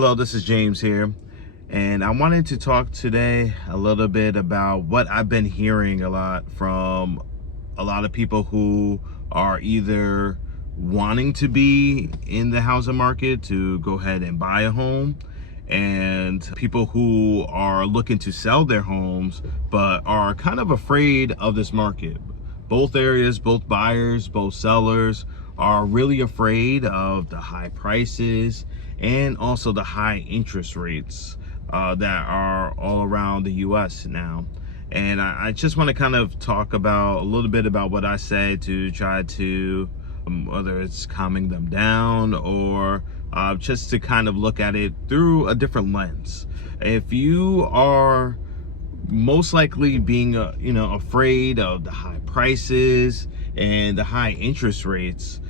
Hello, this is James here, and I wanted to talk today a little bit about what I've been hearing a lot from a lot of people who are either wanting to be in the housing market to go ahead and buy a home, and people who are looking to sell their homes but are kind of afraid of this market. Both areas, both buyers, both sellers are really afraid of the high prices and also the high interest rates that are all around the US now. And I just want to kind of talk about a little bit about what I say to try to, whether it's calming them down or just to kind of look at it through a different lens. If you are most likely being afraid of the high prices and the high interest rates,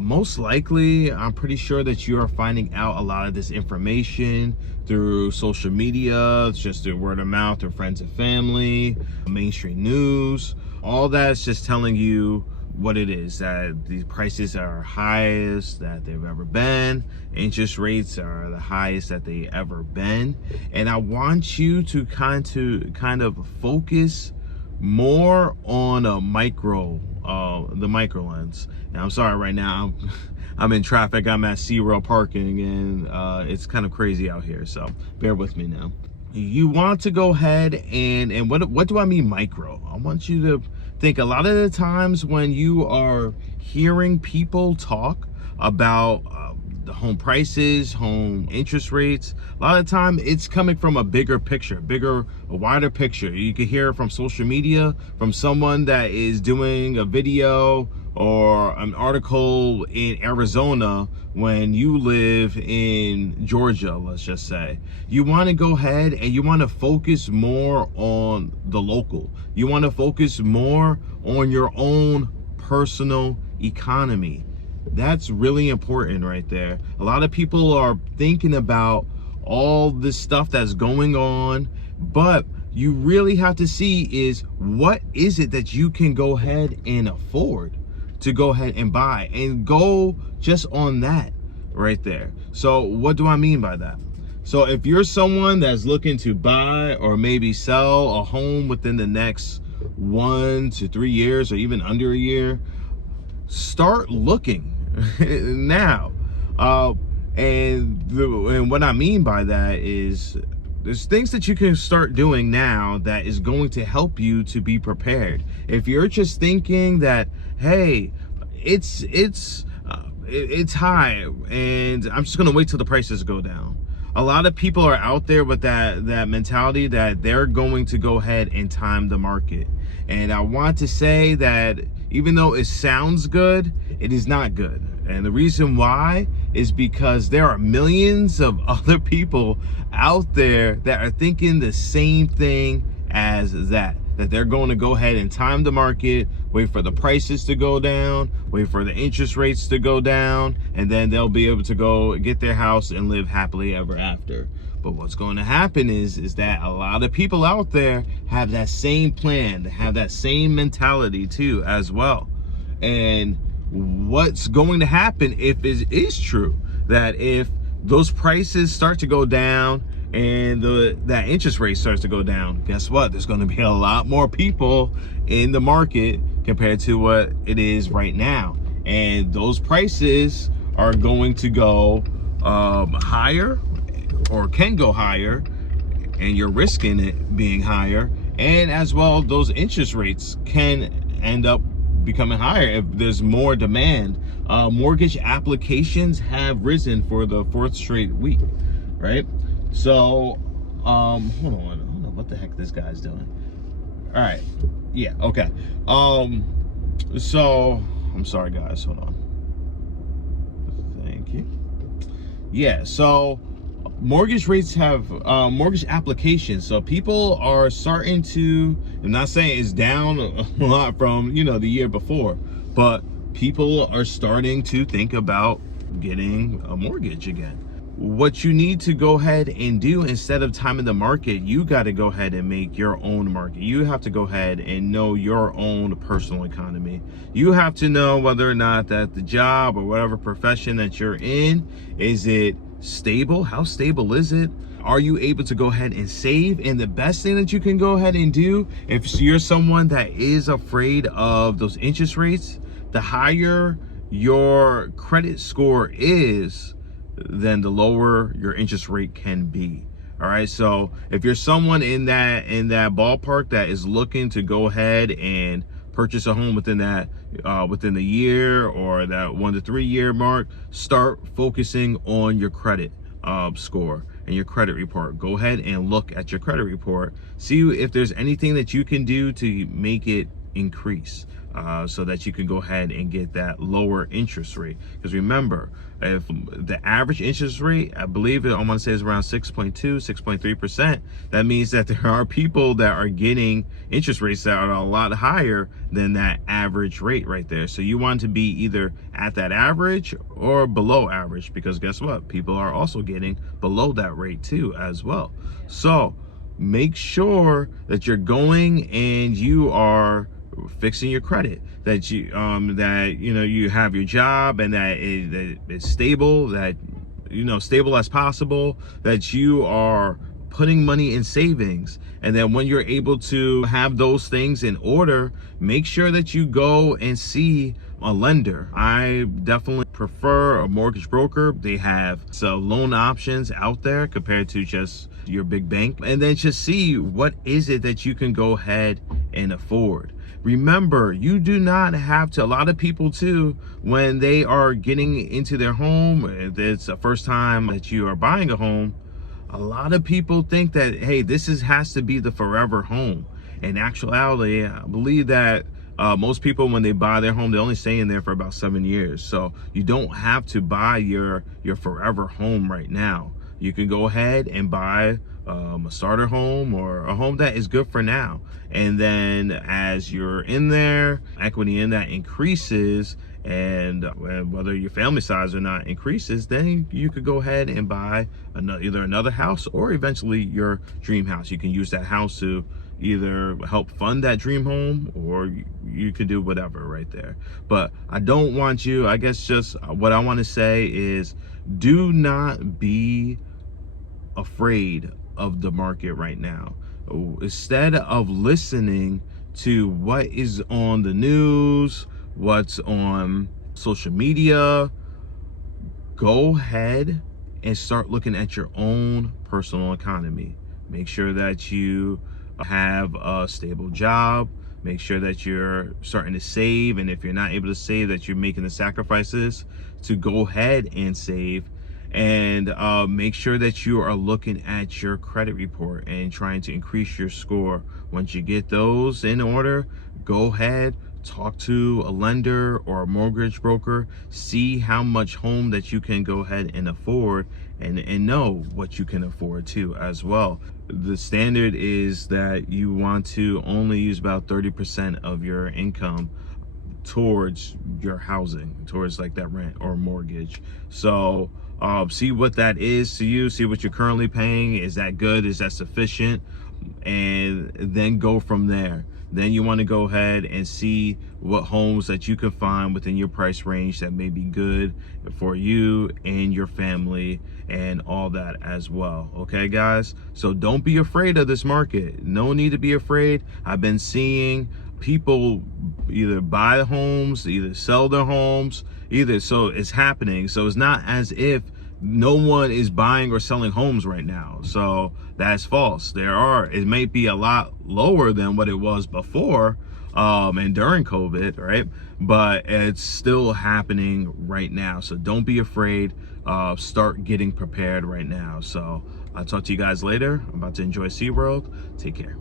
most likely I'm pretty sure that you are finding out a lot of this information through social media. It's just through word of mouth or friends and family, mainstream news. All that is just telling you what it is, that the prices are highest that they've ever been, interest rates are the highest that they ever been. And I want you to kind of focus more on the micro lens. And I'm sorry, right now I'm in traffic. I'm at SeaWorld parking, and it's kind of crazy out here, so bear with me now. You want to go ahead and what do I mean micro? I want you to think a lot of the times when you are hearing people talk about the home prices, home interest rates, a lot of the time it's coming from a bigger picture, a wider picture. You can hear it from social media, from someone that is doing a video or an article in Arizona when you live in Georgia, let's just say. You want to go ahead and you want to focus more on the local. You want to focus more on your own personal economy. That's really important right there. A lot of people are thinking about all this stuff that's going on, but you really have to see is what is it that you can go ahead and afford to go ahead and buy, and go just on that right there. So what do I mean by that? So if you're someone that's looking to buy or maybe sell a home within the next 1 to 3 years or even under a year, start looking now. And what I mean by that is there's things that you can start doing now that is going to help you to be prepared. If you're just thinking that, hey, it's high and I'm just gonna wait till the prices go down. A lot of people are out there with that mentality that they're going to go ahead and time the market. And I want to say that even though it sounds good, it is not good. And the reason why is because there are millions of other people out there that are thinking the same thing as that they're going to go ahead and time the market, wait for the prices to go down, wait for the interest rates to go down, and then they'll be able to go get their house and live happily ever after. But what's going to happen is that a lot of people out there have that same plan, have that same mentality too as well. And what's going to happen if it is true that if those prices start to go down and that interest rate starts to go down, guess what? There's going to be a lot more people in the market compared to what it is right now. And those prices are going to go higher, or can go higher, and you're risking it being higher. And as well, those interest rates can end up becoming higher if there's more demand. Mortgage applications have risen for the 4th straight week, right? So hold on, what the heck this guy's doing. All right, yeah, okay. So I'm sorry guys, hold on. Thank you. Yeah, so mortgage rates have mortgage applications, so people are starting to, I'm not saying it's down a lot from the year before, but people are starting to think about getting a mortgage again. What you need to go ahead and do, instead of timing the market, you got to go ahead and make your own market. You have to go ahead and know your own personal economy. You have to know whether or not that the job or whatever profession that you're in, is it stable? How stable is it? Are you able to go ahead and save? And the best thing that you can go ahead and do, if you're someone that is afraid of those interest rates, the higher your credit score is, then the lower your interest rate can be. All right, so if you're someone in that ballpark that is looking to go ahead and purchase a home within the year or that 1 to 3 year mark, start focusing on your credit score and your credit report. Go ahead and look at your credit report, see if there's anything that you can do to make it increase, so that you can go ahead and get that lower interest rate. Because remember, if the average interest rate, I believe I want to say is around 6.2, 6.3%, that means that there are people that are getting interest rates that are a lot higher than that average rate right there. So you want to be either at that average or below average, because guess what? People are also getting below that rate too as well. So make sure that you're going and you are fixing your credit, that you you have your job and that it's stable, that stable as possible, that you are putting money in savings. And then when you're able to have those things in order, make sure that you go and see a lender. I definitely prefer a mortgage broker. They have some loan options out there compared to just your big bank, and then just see what is it that you can go ahead and afford. Remember, you do not have to. A lot of people too, when they are getting into their home, if it's the first time that you are buying a home, a lot of people think that, hey, this has to be the forever home. In actuality, I believe that most people, when they buy their home, they only stay in there for about 7 years. So you don't have to buy your forever home right now. You can go ahead and buy a starter home or a home that is good for now. And then as you're in there, equity in that increases, and whether your family size or not increases, then you could go ahead and buy either another house or eventually your dream house. You can use that house to either help fund that dream home, or you could do whatever right there. But I don't want you, I guess just what I want to say is, do not be afraid of the market right now. Instead of listening to what is on the news, what's on social media, go ahead and start looking at your own personal economy. Make sure that you have a stable job. Make sure that you're starting to save, and if you're not able to save, that you're making the sacrifices to go ahead and save. And make sure that you are looking at your credit report and trying to increase your score. Once you get those in order, go ahead, talk to a lender or a mortgage broker, see how much home that you can go ahead and afford, and know what you can afford too as well. The standard is that you want to only use about 30% of your income towards your housing, towards like that rent or mortgage. So see what that is to you, see what you're currently paying. Is that good? Is that sufficient? And then go from there. Then you want to go ahead and see what homes that you can find within your price range that may be good for you and your family and all that as well. Okay, guys? So don't be afraid of this market. No need to be afraid. I've been seeing people either buy homes, either sell their homes, so it's happening. So it's not as if no one is buying or selling homes right now. So that's false. It may be a lot lower than what it was before and during COVID, right? But it's still happening right now. So don't be afraid. Start getting prepared right now. So I'll talk to you guys later. I'm about to enjoy SeaWorld. Take care.